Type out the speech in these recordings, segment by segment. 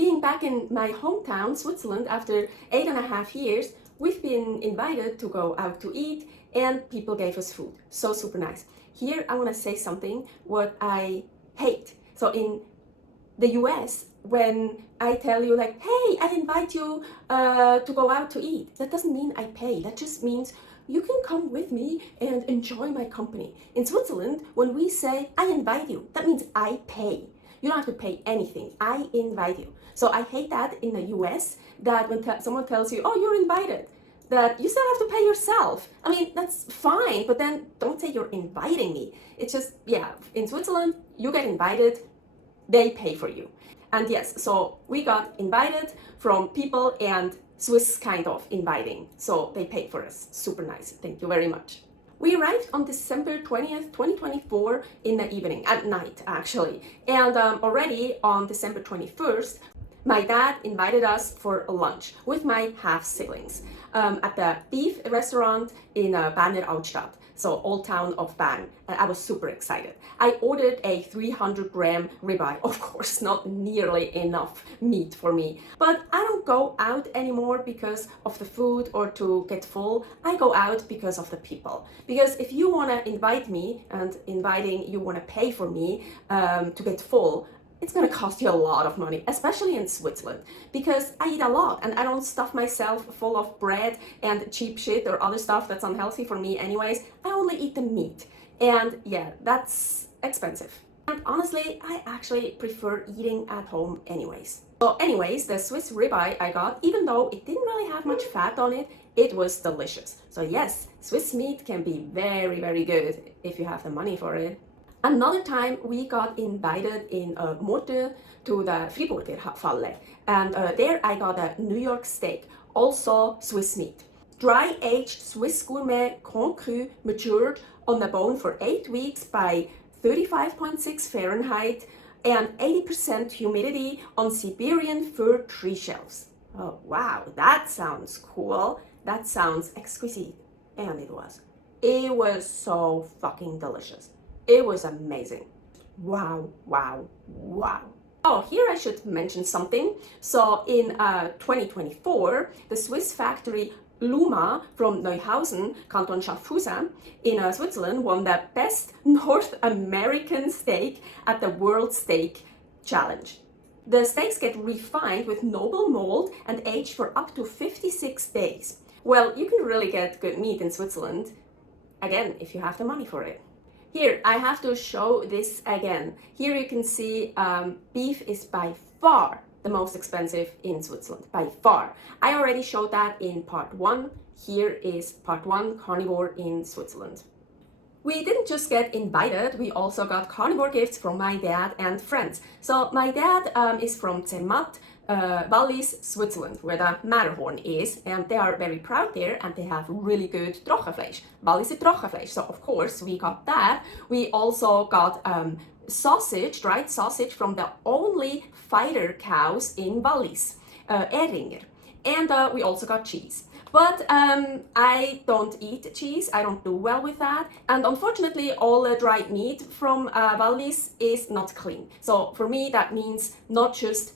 being back in my hometown, Switzerland, after 8.5 years, we've been invited to go out to eat and people gave us food. So super nice. Here I want to say something what I hate. So in the US, when I tell you like, hey, I invite you to go out to eat, that doesn't mean I pay. That just means you can come with me and enjoy my company. In Switzerland, when we say I invite you, that means I pay. You don't have to pay anything. I invite you. So I hate that in the US, that when someone tells you, oh, you're invited, that you still have to pay yourself. I mean, that's fine, but then don't say you're inviting me. It's just, yeah, in Switzerland, you get invited, they pay for you. And yes, so we got invited from people and Swiss kind of inviting. So they paid for us. Super nice. Thank you very much. We arrived on December 20th, 2024 in the evening, at night actually. And already on December 21st, my dad invited us for lunch with my half-siblings at the beef restaurant in Berner Altstadt, so Old Town of Bern. I was super excited. I ordered a 300-gram ribeye. Of course, not nearly enough meat for me. But I don't go out anymore because of the food or to get full. I go out because of the people. Because if you want to invite me, and inviting you want to pay for me to get full, it's gonna cost you a lot of money, especially in Switzerland, because I eat a lot and I don't stuff myself full of bread and cheap shit or other stuff that's unhealthy for me anyways. I only eat the meat. And yeah, that's expensive. And honestly, I actually prefer eating at home anyways. So anyways, the Swiss ribeye I got, even though it didn't really have much fat on it, it was delicious. So yes, Swiss meat can be very, very good if you have the money for it. Another time we got invited in Wurde to the Friburger Falle, and there I got a New York steak, also Swiss meat. Dry aged Swiss gourmet Grand Cru, matured on the bone for 8 weeks by 35.6 Fahrenheit and 80% humidity on Siberian fir tree shelves. Oh wow, that sounds cool. That sounds exquisite. And it was. It was so fucking delicious. It was amazing. Wow, wow, wow. Oh, here I should mention something. So in 2024, the Swiss factory Luma from Neuhausen, Canton Schaffhausen in Switzerland won the best North American steak at the World Steak Challenge. The steaks get refined with noble mold and aged for up to 56 days. Well, you can really get good meat in Switzerland, again, if you have the money for it. Here, I have to show this again. Here you can see beef is by far the most expensive in Switzerland, by far. I already showed that in part 1. Here is part 1, carnivore in Switzerland. We didn't just get invited, we also got carnivore gifts from my dad and friends. So my dad is from Zermatt, Wallis, Switzerland, where the Matterhorn is, and they are very proud there, and they have really good Trockenfleisch. Walliser Trockenfleisch, so of course we got that. We also got sausage, dried sausage from the only fighter cows in Wallis, Ehringer, and we also got cheese. But I don't eat cheese, I don't do well with that, and unfortunately all the dried meat from Wallis is not clean. So for me that means not just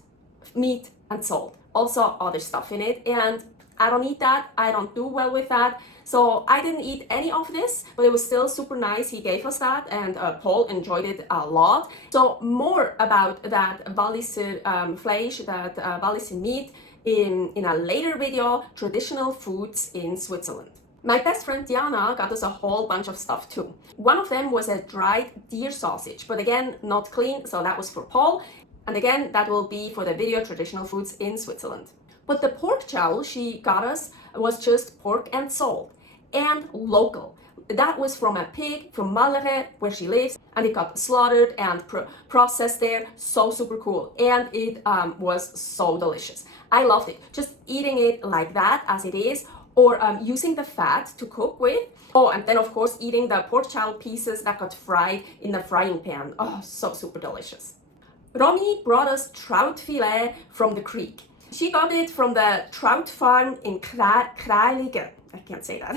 meat and salt, also other stuff in it, and I don't eat that, I don't do well with that. So I didn't eat any of this, but it was still super nice. He gave us that, and Paul enjoyed it a lot. So more about that Walliser fleisch, that Walliser meat in a later video, traditional foods in Switzerland. My best friend Diana got us a whole bunch of stuff too. One of them was a dried deer sausage, but again, not clean, so that was for Paul. And again, that will be for the video traditional foods in Switzerland. But the pork chow she got us was just pork and salt, and local. That was from a pig from Malere, where she lives, and it got slaughtered and processed there. So super cool, and it was so delicious. I loved it. Just eating it like that as it is, or using the fat to cook with. Oh, and then of course eating the pork chow pieces that got fried in the frying pan. Oh, so super delicious. Romy brought us trout filet from the creek. She got it from the trout farm in Kralige. I can't say that.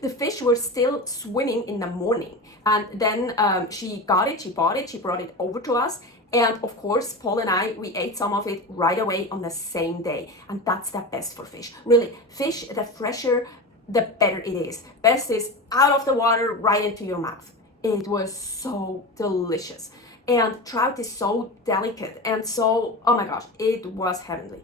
The fish were still swimming in the morning. And then she got it, she bought it, she brought it over to us. And of course, Paul and I, we ate some of it right away on the same day. And that's the best for fish. Really, fish, the fresher, the better it is. Best is out of the water, right into your mouth. It was so delicious. And trout is so delicate and so, oh my gosh, it was heavenly.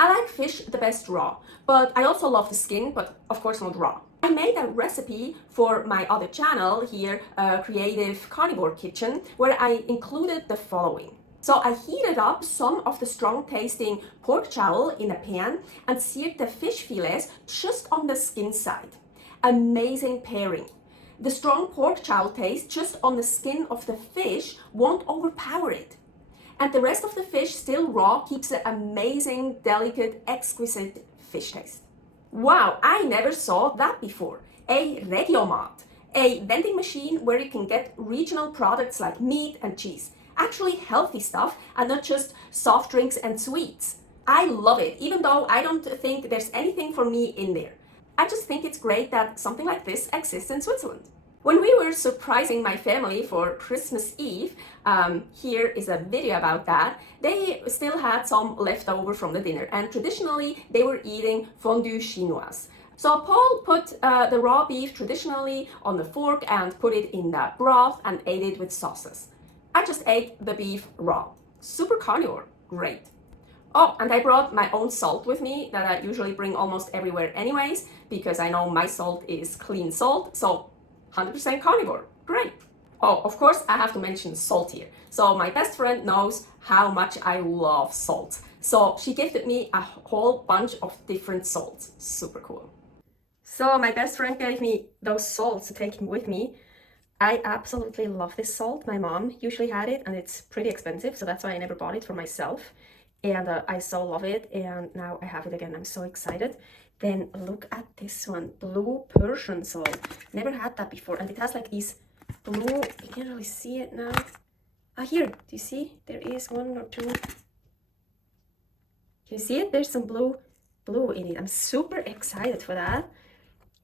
I like fish the best raw, but I also love the skin, but of course not raw. I made a recipe for my other channel here, Creative Carnivore Kitchen, where I included the following. So I heated up some of the strong tasting pork jowl in a pan and seared the fish fillets just on the skin side. Amazing pairing. The strong pork jowl taste just on the skin of the fish won't overpower it. And the rest of the fish, still raw, keeps an amazing, delicate, exquisite fish taste. Wow, I never saw that before. A Radiomat, a vending machine where you can get regional products like meat and cheese. Actually healthy stuff and not just soft drinks and sweets. I love it, even though I don't think there's anything for me in there. I just think it's great that something like this exists in Switzerland. When we were surprising my family for Christmas Eve, here is a video about that, they still had some left over from the dinner, and traditionally they were eating fondue chinoise. So Paul put the raw beef traditionally on the fork and put it in the broth and ate it with sauces. I just ate the beef raw. Super carnivore, great. Oh, and I brought my own salt with me that I usually bring almost everywhere anyways, because I know my salt is clean salt, so 100% carnivore, great. Oh, of course I have to mention salt here. So my best friend knows how much I love salt. So she gifted me a whole bunch of different salts, super cool. So my best friend gave me those salts to take with me. I absolutely love this salt. My mom usually had it and it's pretty expensive, so that's why I never bought it for myself. And I so love it, and now I have it again. I'm so excited. Then look at this one, blue Persian salt. Never had that before, and it has like these blue, you can't really see it now. Ah, here, do you see? There is one or two. Can you see it? There's some blue in it. I'm super excited for that.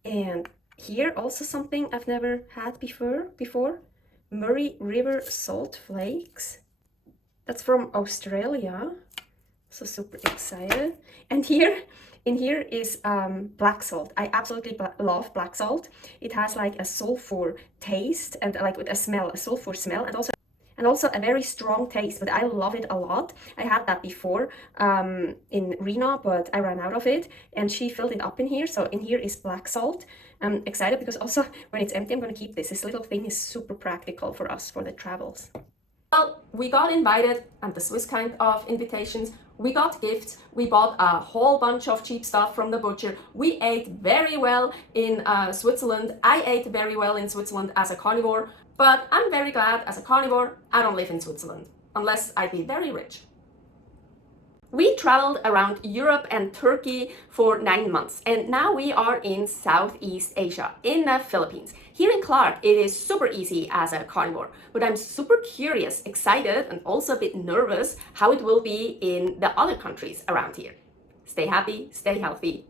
And here also something I've never had before. Murray River salt flakes. That's from Australia. So super excited. And in here is black salt. I absolutely love black salt. It has like a sulfur taste and like with a smell, a sulfur smell, and also a very strong taste, but I love it a lot. I had that before in Rena, but I ran out of it, and she filled it up in here. So in here is black salt. I'm excited because also when it's empty, I'm gonna keep this. This little thing is super practical for us for the travels. Well, we got invited, and the Swiss kind of invitations. We got gifts. We bought a whole bunch of cheap stuff from the butcher. We ate very well in Switzerland. I ate very well in Switzerland as a carnivore, but I'm very glad as a carnivore I don't live in Switzerland, unless I'd be very rich. We traveled around Europe and Turkey for 9 months, and now we are in Southeast Asia, in the Philippines. Here in Clark, it is super easy as a carnivore, but I'm super curious, excited, and also a bit nervous how it will be in the other countries around here. Stay happy, stay healthy.